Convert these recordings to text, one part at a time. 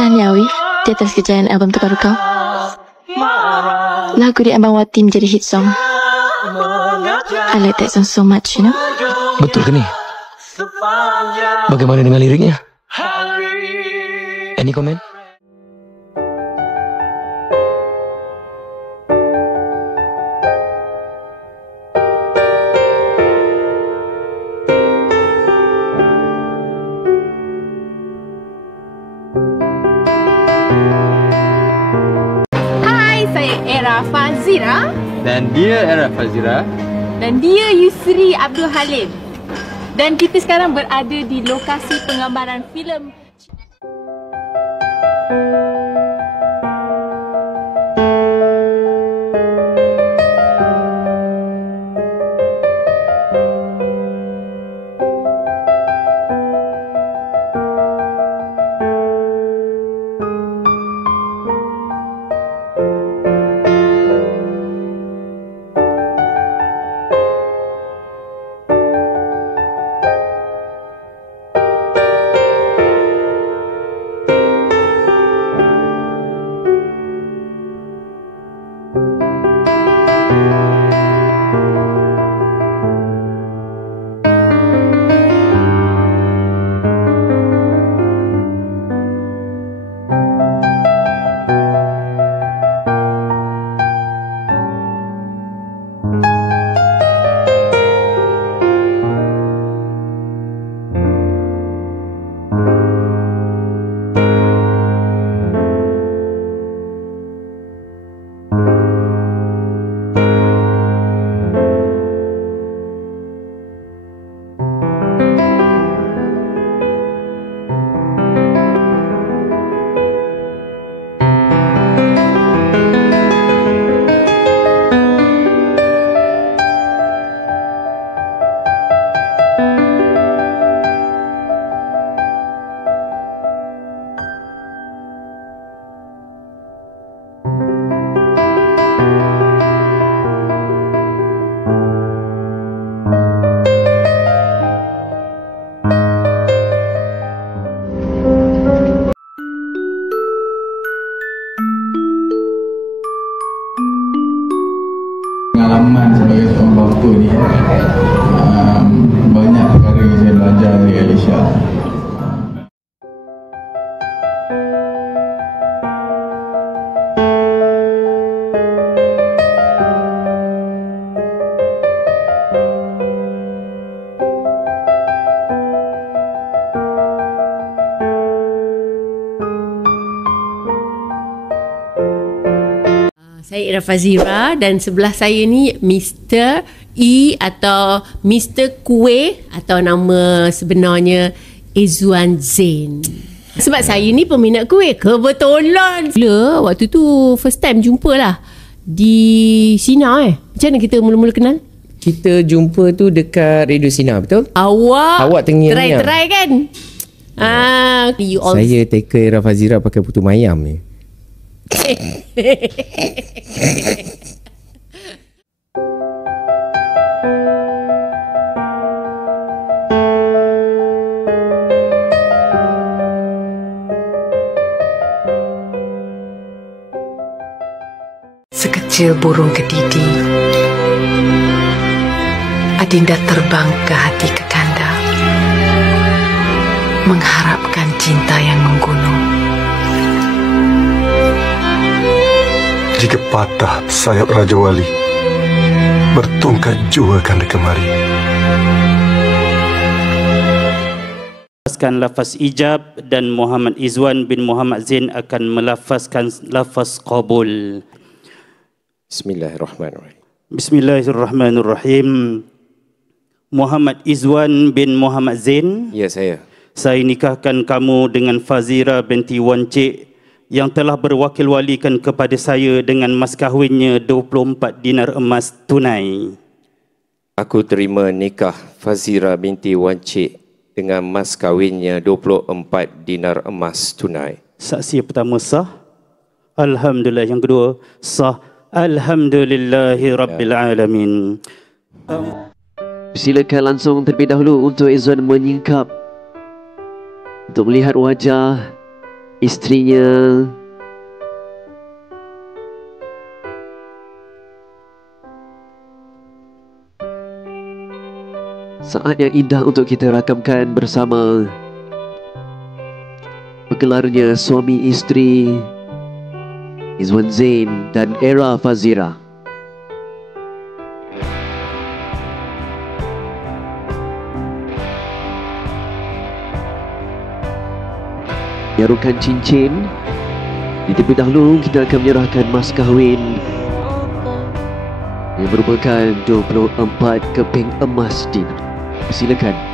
Tahniah Wi, di atas kejayaan album terbaru kau. Lagu di Abang Wati menjadi hit song. I like that song so much, you know. Betul ke ni? Bagaimana dengan liriknya? Any comment? Era Fazira. Dan dia Era Fazira. Dan dia Yusri Abdul Halim. Dan kita sekarang berada di lokasi penggambaran filem. Pengalaman sebagai seorang bapa ni, banyak perkara yang saya belajar dari Alisha. Saya Era Fazira dan sebelah saya ni Mr. E atau Mr. Kuih atau nama sebenarnya Izwan Zain. Sebab saya ni peminat kuih. Kebetulan waktu tu first time jumpa lah di Sina. Macam mana kita mula-mula kenal? Kita jumpa tu dekat Radio Sina, betul? Awak tengah try kan? Saya tackle Era Fazira pakai putu mayam ni. Sekecil burung kedidi, Adinda terbang ke hati Kekanda, mengharapkan cinta yang menggunung. Jika patah sayap Raja Wali, bertungkat jua kanda kemari. Melafazkan lafaz ijab dan Muhammad Izwan bin Muhammad Zain akan melafazkan lafaz qabul. Bismillahirrahmanirrahim. Bismillahirrahmanirrahim. Muhammad Izwan bin Muhammad Zain. Ya, saya. Saya nikahkan kamu dengan Fazira binti Wan Cik yang telah berwakil-walikan kepada saya dengan mas kahwinnya 24 dinar emas tunai. Aku terima nikah Fazira binti Wan Cik dengan mas kahwinnya 24 dinar emas tunai. Saksi yang pertama sah. Alhamdulillah. Yang kedua sah. Alhamdulillahi Rabbil Alamin. Silakan langsung terlebih dahulu untuk Izwan menyingkap untuk melihat wajah isterinya. Saat yang indah untuk kita rakamkan bersama bergelarnya suami isteri Izwan Zain dan Era Fazira. Menyarukan cincin. Terlebih dahulu kita akan menyerahkan mas kahwin yang merupakan 24 keping emas dinar. Silakan.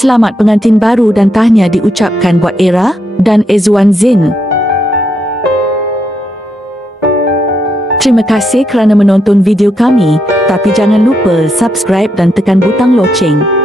Selamat pengantin baru dan tahniah diucapkan buat Era dan Izwan Zain. Terima kasih kerana menonton video kami, tapi jangan lupa subscribe dan tekan butang loceng.